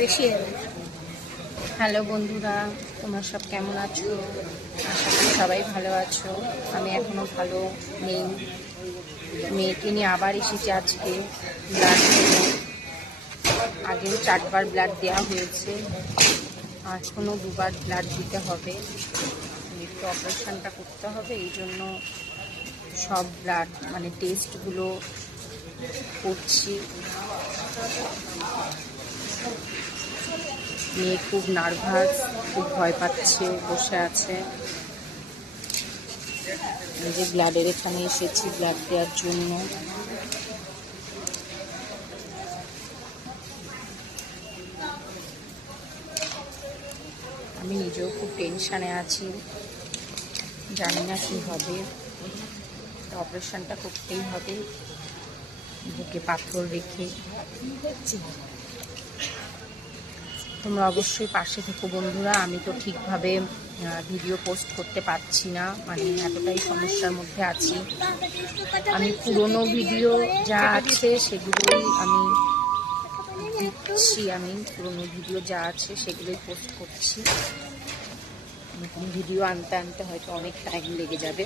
বেশি। হ্যালো বন্ধুরা, তোমরা সব কেমন আছো? আশা করি সবাই ভালো আছো। আমি এখনো ভালো নেই। মেয়েকে নিয়ে আবার এসেছি আজকে ব্লাড দিতে। আগেও 4বার ব্লাড দেওয়া হয়েছে, এখনও 2বার ব্লাড দিতে হবে। একটু অপারেশনটা করতে হবে, এই জন্য সব ব্লাড মানে টেস্টগুলো করছি। মেয়ে খুব নার্ভাস, খুব ভয় পাচ্ছে, বসে আছে। এই যে ব্লাডের এখানে এসেছি ব্লাড দেওয়ার জন্য। আমি নিজেও খুব টেনশানে আছি, জানি না কি হবে। অপারেশনটা করতেই হবে, বুকে পাথর রেখে। তোমরা অবশ্যই পাশে থেকো বন্ধুরা। আমি তো ঠিকভাবে ভিডিও পোস্ট করতে পারছি না, মানে এতটাই সমস্যার মধ্যে আছি। আমি পুরনো ভিডিও যা আছে সেগুলোই আমি দিচ্ছি, আমি পুরনো ভিডিও যা আছে সেগুলোই পোস্ট করছি। নতুন ভিডিও আনতে আনতে হয়তো অনেক টাইম লেগে যাবে।